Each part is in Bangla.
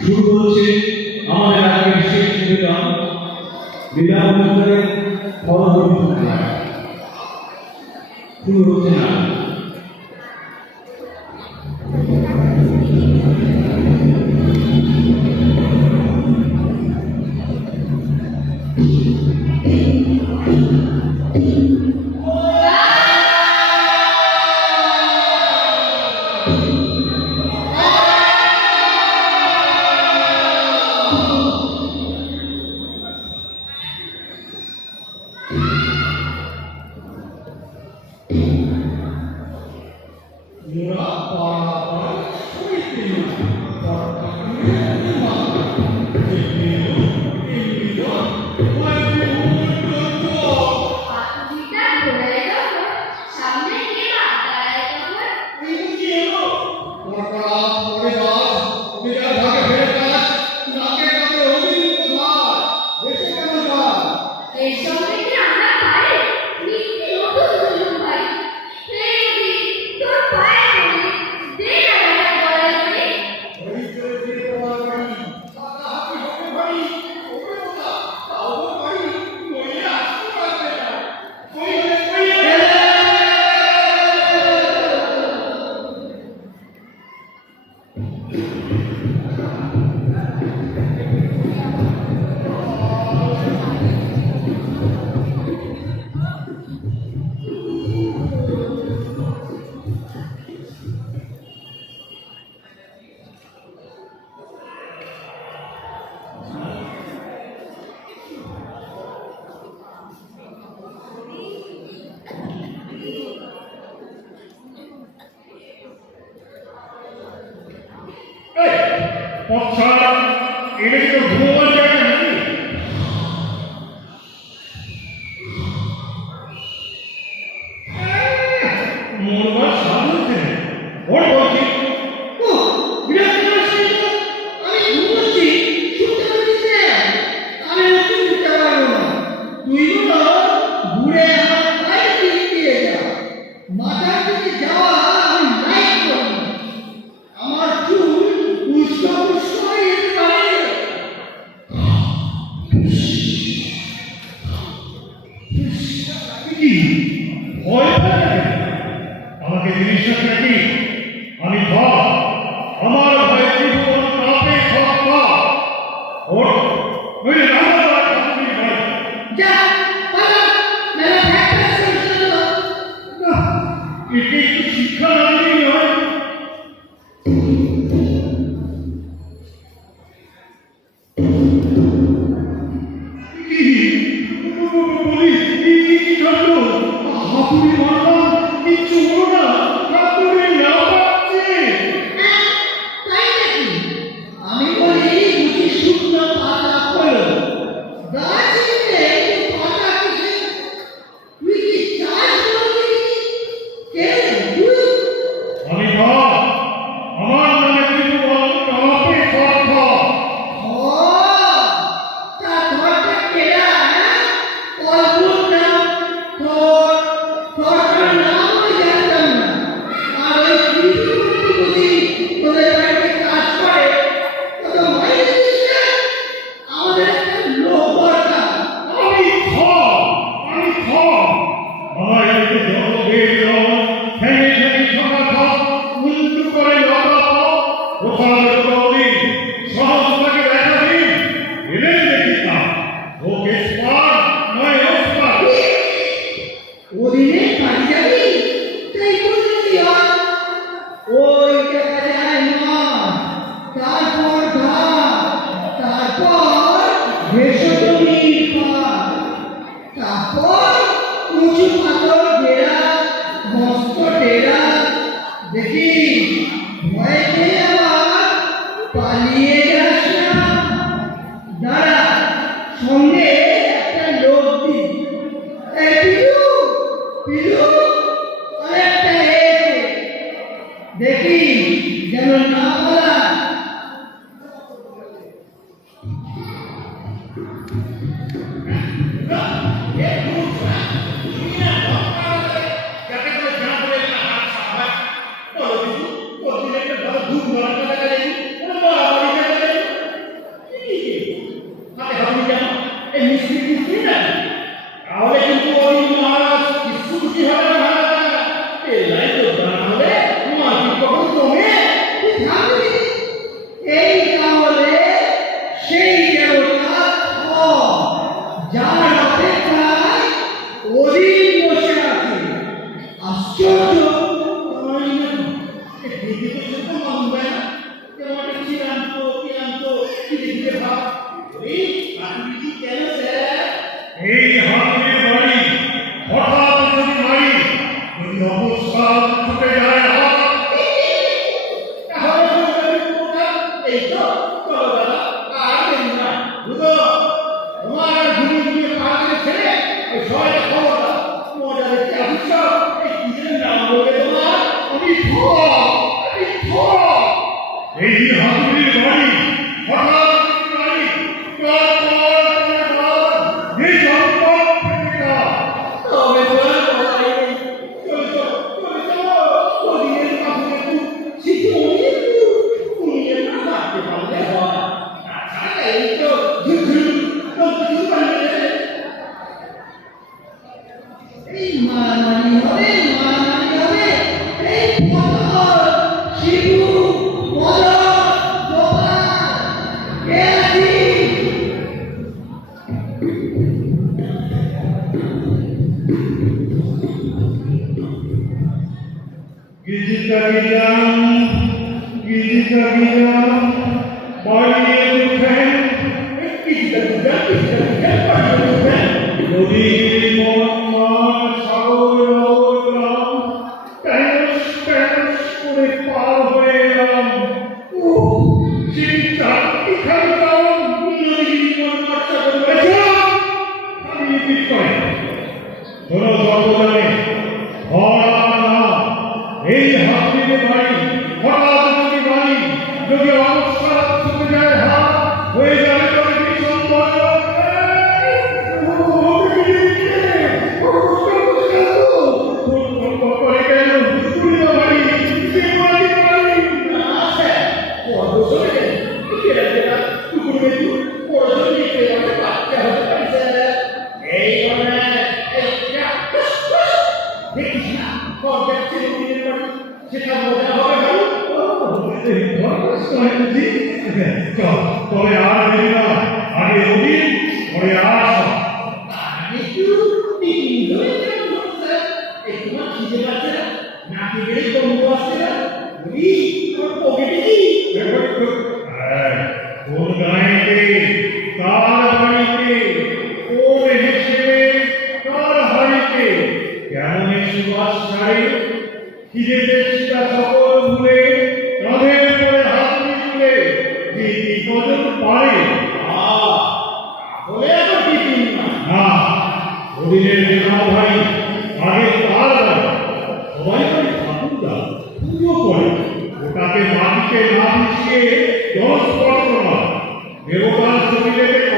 শুরু হচ্ছে আমাদের আজকের শেষ নিলাম বিনা অনুষ্ঠানের ফল শুরু হচ্ছে না। অর্থাৎ এটা কিন্তু ভুয়া কি ভয় পায় আমাকে জিনিসটা নাকি 从今 এই এই হাতুড়ির বাড়ি হঠাৎ Gidi kabiyam, gidi kabiyam. বাড়ি মোটা দুটি বাড়ি যদি অবসর ছুটে যায় বিপরীত মুখ আসছে না উনি ওর পকেটে কি কোন গায়ে Holy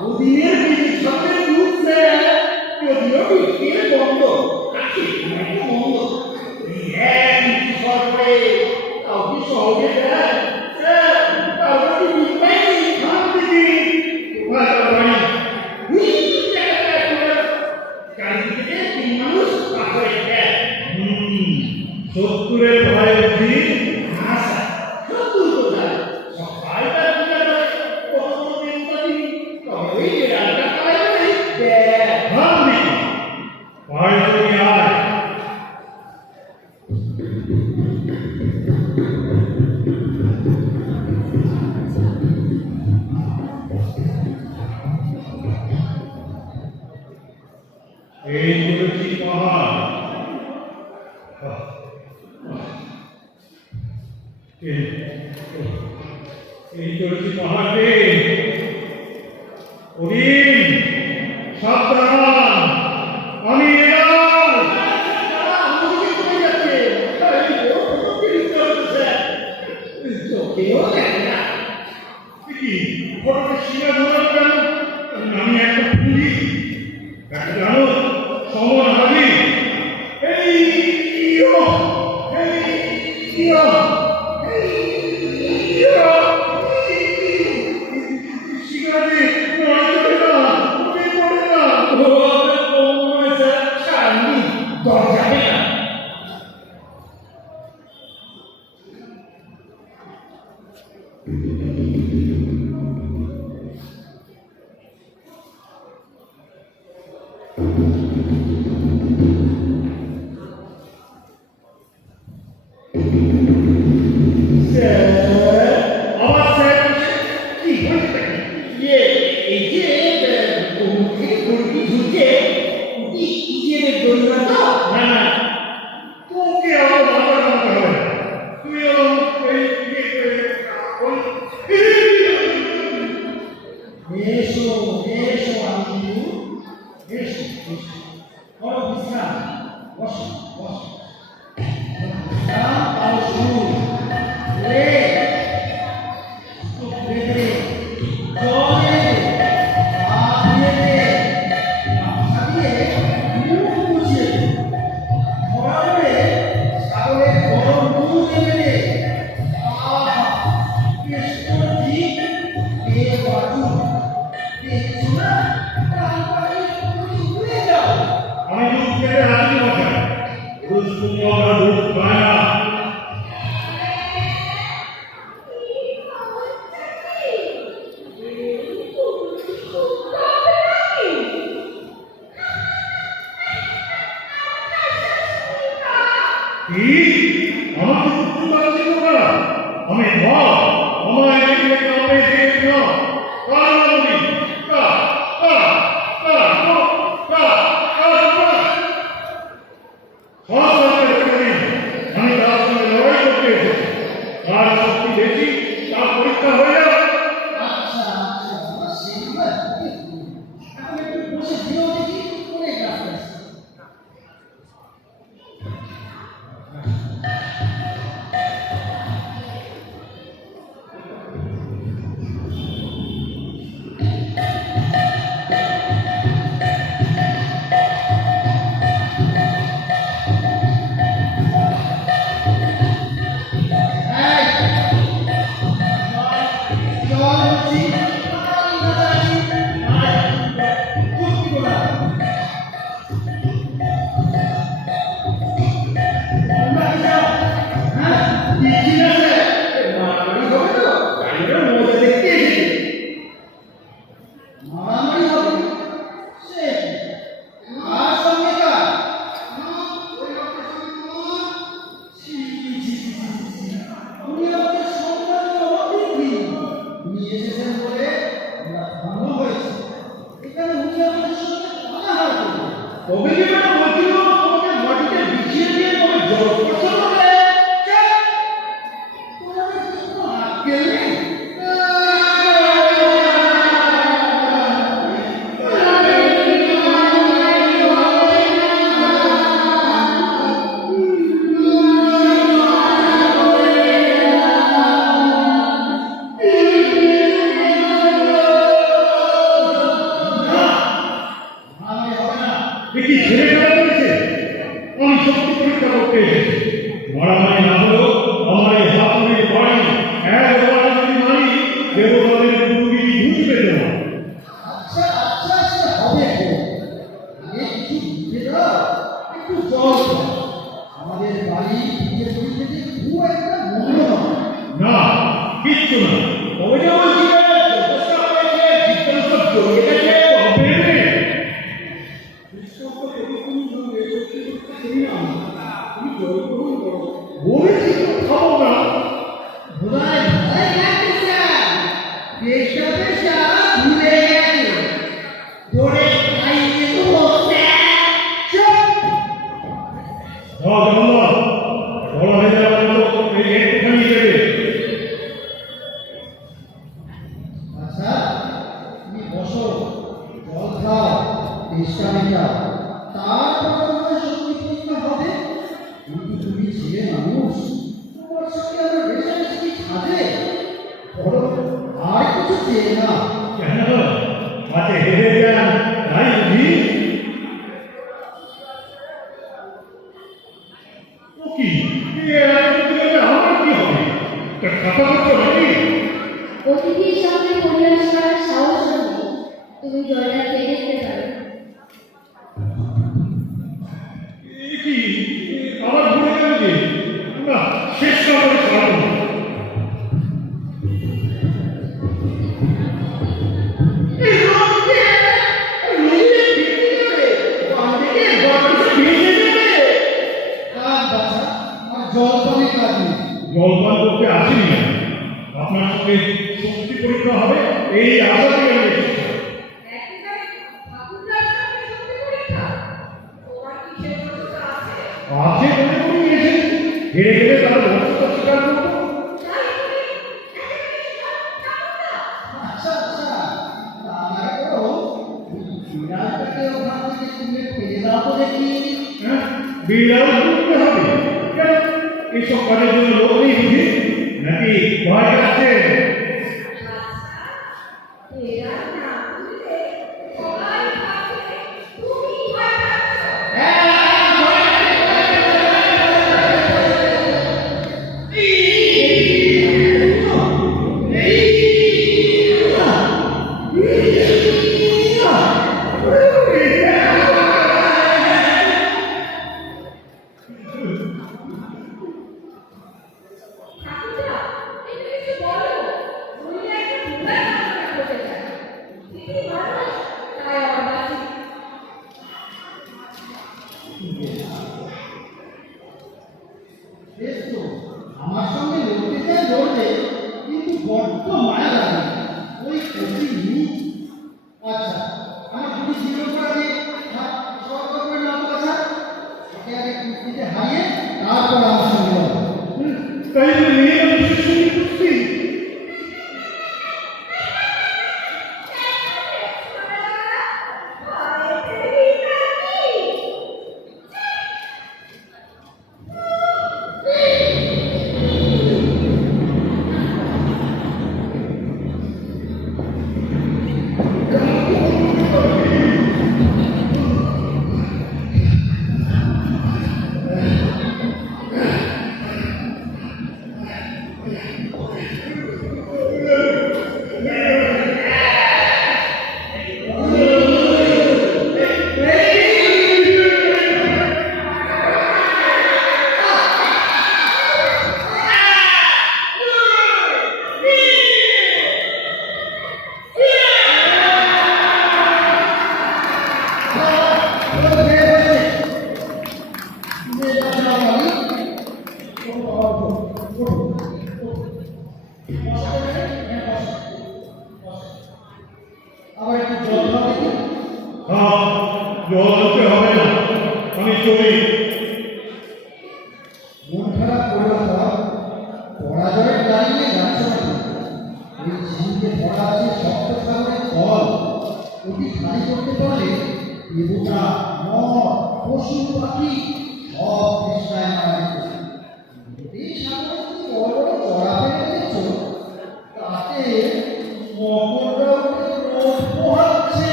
O dinheiro que a gente só tem luz é. Meu Deus, meu filho, como? Aqui, como é que eu এই কি পাহাড়? এই জলটি পাহাড়ে যে মুখে মুরগি ঝুঁকে উঠি ইয়ে না Thank you. কি আবার ঘুরে গেল যে আমরা শেষ খবরে ছাড়ব জলপান করতে আসেনি আপনার সঙ্গে শক্তি পরীক্ষা হবে এই আশা থেকে একটাকে হ্যাঁ বিড়াল এইসব কাজের জন্য লোক নাকি ভয় আছে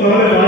Amen.